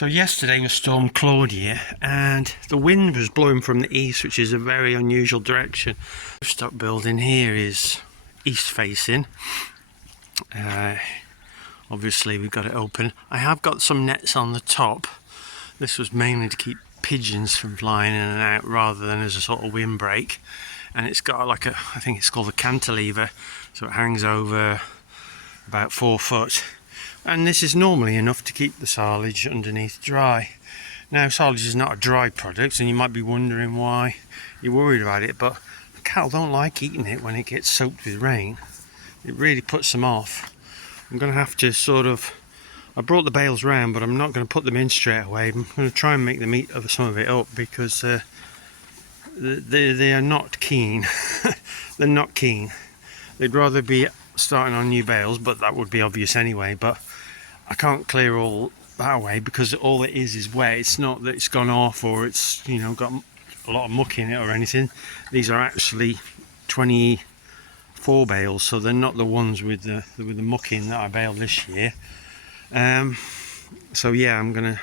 So yesterday was Storm Claudia and the wind was blowing from the east, which is a very unusual direction. The stock building here is east facing. Obviously we've got it open. I have got some nets on the top. This was mainly to keep pigeons from flying in and out rather than as a sort of windbreak. And it's got like a, I think it's called a cantilever, so it hangs over about 4 foot. And this is normally enough to keep the silage underneath dry. Now silage is not a dry product and you might be wondering why you're worried about it, but the cattle don't like eating it when it gets soaked with rain. It really puts them off. I'm going to have to sort of, I brought the bales round but I'm not going to put them in straight away. I'm going to try and make them eat some of it up because they are not keen. They're not keen. They'd rather be starting on new bales, but that would be obvious anyway. But I can't clear all that away because all it is wet. It's not that it's gone off or it's, you know, got a lot of muck in it or anything. These are actually 24 bales, so they're not the ones with the muck in that I baled this year. So yeah, I'm gonna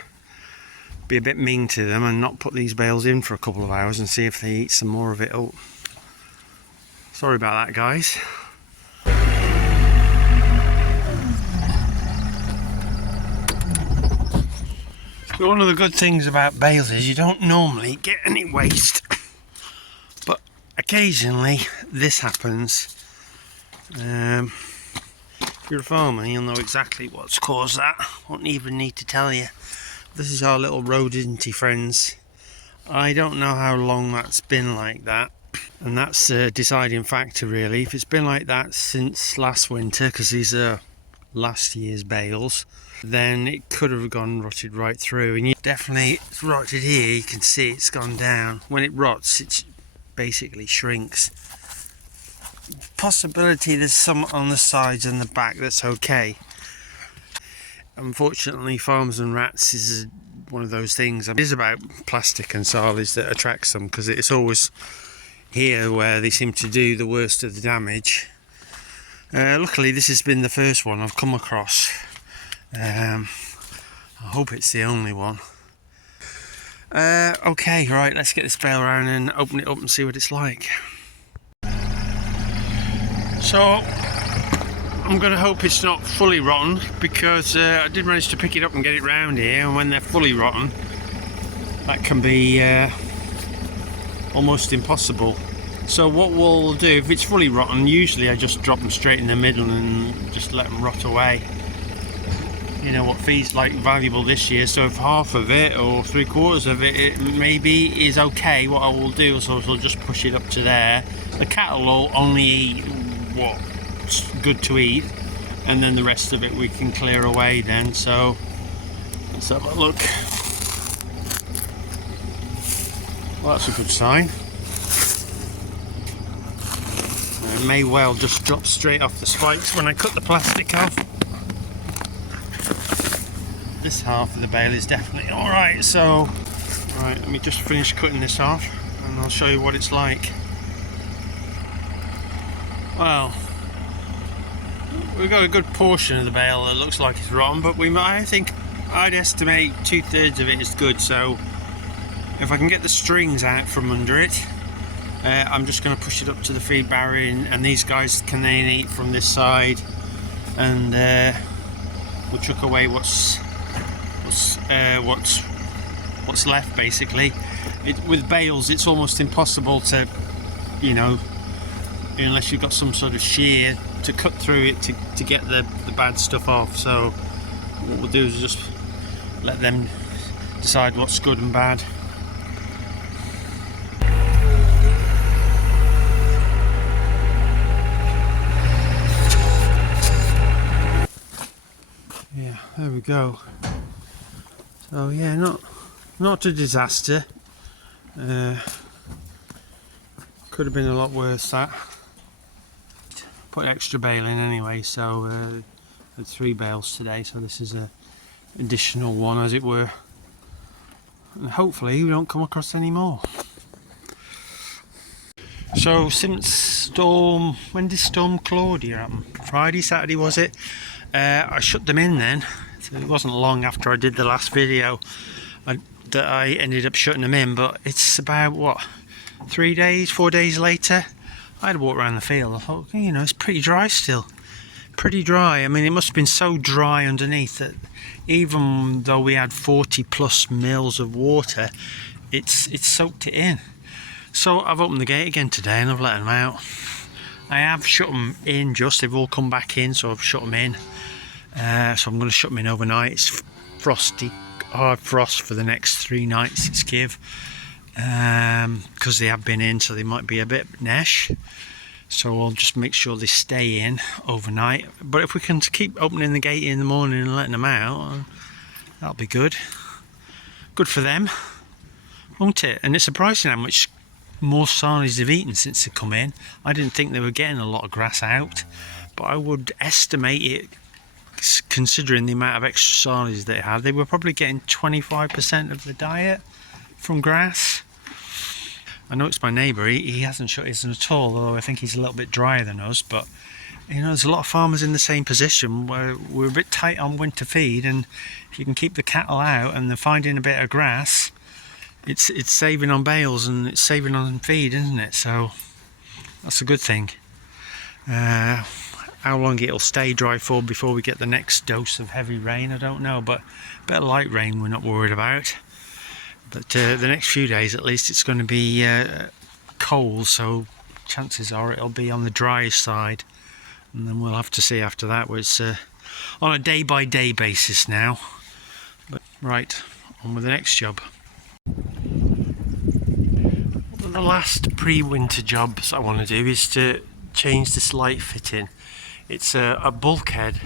be a bit mean to them and not put these bales in for a couple of hours and see if they eat some more of it up. Sorry about that, guys. So one of the good things about bales is you don't normally get any waste, but occasionally this happens. If you're a farmer, you'll know exactly what's caused that. Won't even need to tell you. This is our little rodenty friends. I don't know how long that's been like that, and that's a deciding factor really. If it's been like that since last winter, because these are last year's bales, then it could have rotted right through. And definitely it's rotted here. You can see it's gone down. When it rots, it basically shrinks. Possibility there's some on the sides and the back that's okay. Unfortunately, farms and rats is one of those things. It is about plastic and silage that attracts them, because it's always here where they seem to do the worst of the damage. Luckily this has been the first one I've come across. I hope it's the only one. Okay, right, let's get this bale around and open it up and see what it's like. So I'm going to hope it's not fully rotten, because I did manage to pick it up and get it round here, and when they're fully rotten that can be almost impossible. So what we'll do, if it's fully rotten, usually I just drop them straight in the middle and just let them rot away. You know what feed's like valuable this year, so if half of it or 3/4 of it maybe is okay, what I will do is I'll just push it up to there. The cattle will only eat what's good to eat, and then the rest of it we can clear away then. So let's have a look. Well, that's a good sign. It may well just drop straight off the spikes when I cut the plastic off. This half of the bale is definitely alright, so right, let me just finish cutting this off and I'll show you what it's like. Well, we've got a good portion of the bale that looks like it's rotten, but I think I'd estimate 2/3 of it is good. So if I can get the strings out from under it, I'm just going to push it up to the feed barrier, and these guys can then eat from this side, and we'll chuck away what's left basically. With bales it's almost impossible to, you know, unless you've got some sort of shear to cut through it to get the bad stuff off. So what we'll do is just let them decide what's good and bad. Yeah, there we go. So yeah, not a disaster. Could have been a lot worse, that. Put extra bale in anyway, so had 3 bales today, so this is an additional one, as it were. And hopefully we don't come across any more. So since when did Storm Claudia happen? Friday, Saturday was it? I shut them in then So it wasn't long after I did the last video that I ended up shutting them in, but it's about, what, 4 days later, I had to walk around the field. I thought, you know, it's pretty dry still. Pretty dry. I mean, it must have been so dry underneath that even though we had 40 plus mils of water, it's soaked it in. So I've opened the gate again today and I've let them out. I have shut them in they've all come back in, so I've shut them in. So I'm going to shut them in overnight. It's frosty, hard frost for the next 3 nights it's give. Because they have been in, so they might be a bit nesh. So I'll just make sure they stay in overnight. But if we can keep opening the gate in the morning and letting them out, that'll be good. Good for them, won't it? And it's surprising how much more silage they've eaten since they come in. I didn't think they were getting a lot of grass out, but I would estimate it, considering the amount of extra silage they had, they were probably getting 25% of the diet from grass. I know it's my neighbour, he hasn't shut his at all, although I think he's a little bit drier than us, but you know, there's a lot of farmers in the same position where we're a bit tight on winter feed, and if you can keep the cattle out and they're finding a bit of grass, it's saving on bales and it's saving on feed, isn't it? So that's a good thing. How long it'll stay dry for before we get the next dose of heavy rain, I don't know, but a bit of light rain we're not worried about. But the next few days at least it's going to be cold, so chances are it'll be on the dry side, and then we'll have to see after that. It's on a day-by-day basis now. But right, on with the next job. One of the last pre-winter jobs I want to do is to change this light fitting. It's a bulkhead,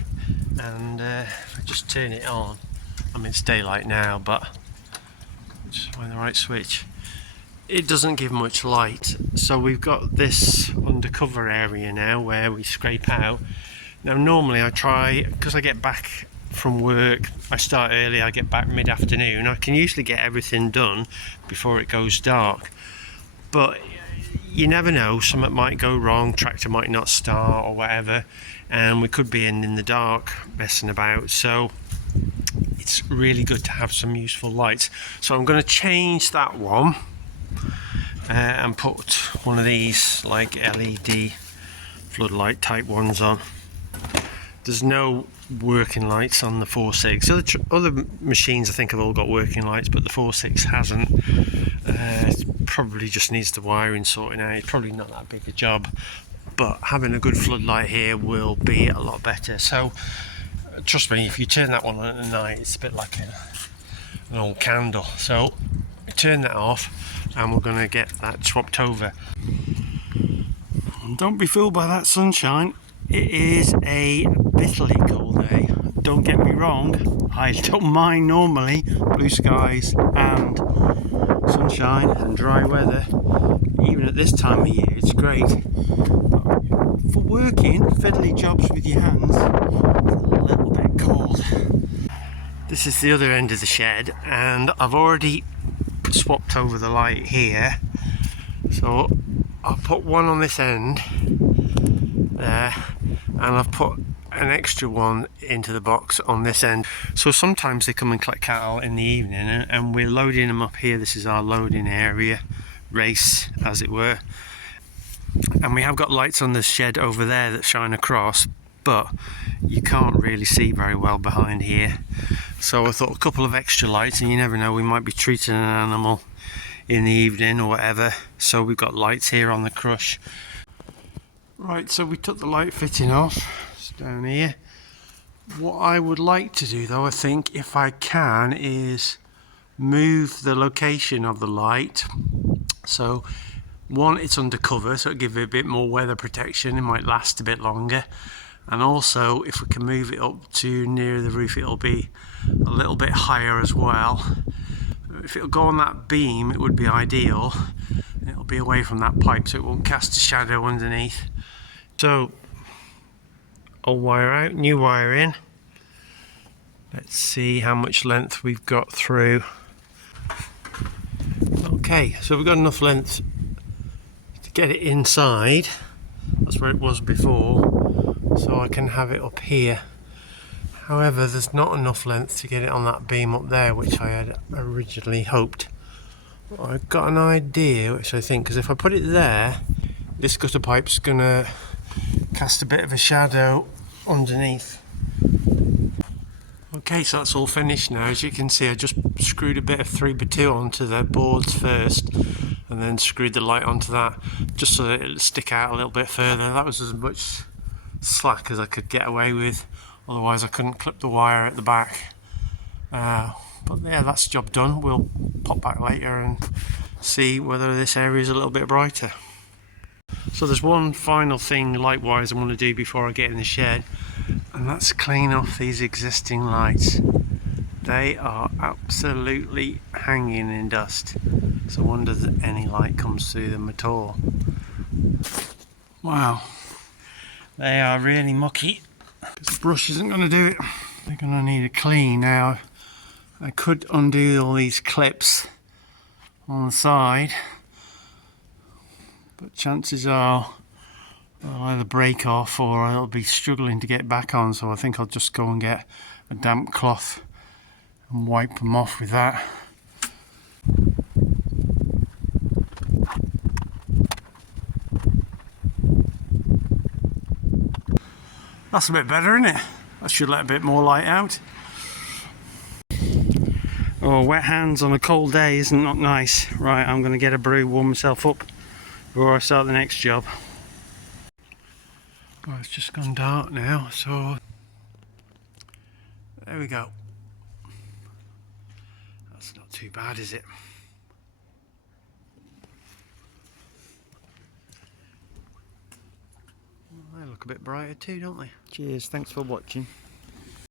and if I just turn it on, I mean it's daylight now, but just find the right switch. It doesn't give much light, so we've got this undercover area now where we scrape out. Now normally I try, because I get back from work, I start early, I get back mid-afternoon, I can usually get everything done before it goes dark, but you never know, something might go wrong, tractor might not start or whatever, and we could be in the dark messing about. So it's really good to have some useful lights. So I'm going to change that one and put one of these like LED floodlight type ones on. There's no working lights on the 4.6. Other machines I think have all got working lights, but the 4.6 hasn't. It probably just needs the wiring sorting out. It's probably not that big a job, but having a good floodlight here will be a lot better. So trust me, if you turn that one on at night, it's a bit like an old candle. So turn that off and we're going to get that swapped over. And don't be fooled by that sunshine. It is a bitterly cold day. Don't get me wrong, I don't mind normally blue skies and sunshine and dry weather. Even at this time of year it's great. But for working fiddly jobs with your hands, it's a little bit cold. This is the other end of the shed, and I've already swapped over the light here. So I'll put one on this end there, and I've put an extra one into the box on this end. So sometimes they come and collect cattle in the evening, and we're loading them up here. This is our loading area, race as it were, and we have got lights on the shed over there that shine across, but you can't really see very well behind here. So I thought a couple of extra lights, and you never know, we might be treating an animal in the evening or whatever, so we've got lights here on the crush. Right, so we took the light fitting off. It's down here. What I would like to do though, I think, if I can, is move the location of the light. So one, it's undercover, so it'll give it a bit more weather protection, it might last a bit longer. And also, if we can move it up to near the roof, it'll be a little bit higher as well. If it'll go on that beam, it would be ideal. It'll be away from that pipe, so it won't cast a shadow underneath. So, old wire out, new wire in. Let's see how much length we've got through. Okay, so we've got enough length to get it inside. That's where it was before. So I can have it up here. However, there's not enough length to get it on that beam up there, which I had originally hoped. I've got an idea, which I think, because if I put it there, this gutter pipe's gonna cast a bit of a shadow underneath. Okay, so that's all finished now. As you can see, I just screwed a bit of 3x2 onto the boards first, and then screwed the light onto that, just so that it'll stick out a little bit further. That was as much slack as I could get away with, otherwise I couldn't clip the wire at the back. But yeah, that's the job done. We'll pop back later and see whether this area is a little bit brighter. So there's one final thing light-wise I want to do before I get in the shed, and that's clean off these existing lights. They are absolutely hanging in dust. So I wonder if any light comes through them at all. Wow, they are really mucky. Because the brush isn't going to do it. They're going to need a clean. Now, I could undo all these clips on the side, but chances are I'll either break off or I'll be struggling to get back on, so I think I'll just go and get a damp cloth and wipe them off with that. That's a bit better, isn't it? That should let a bit more light out. Oh, wet hands on a cold day isn't not nice. Right, I'm going to get a brew, warm myself up before I start the next job. Well, it's just gone dark now, so there we go. That's not too bad, is it? Well, they look a bit brighter too, don't they? Cheers, thanks for watching.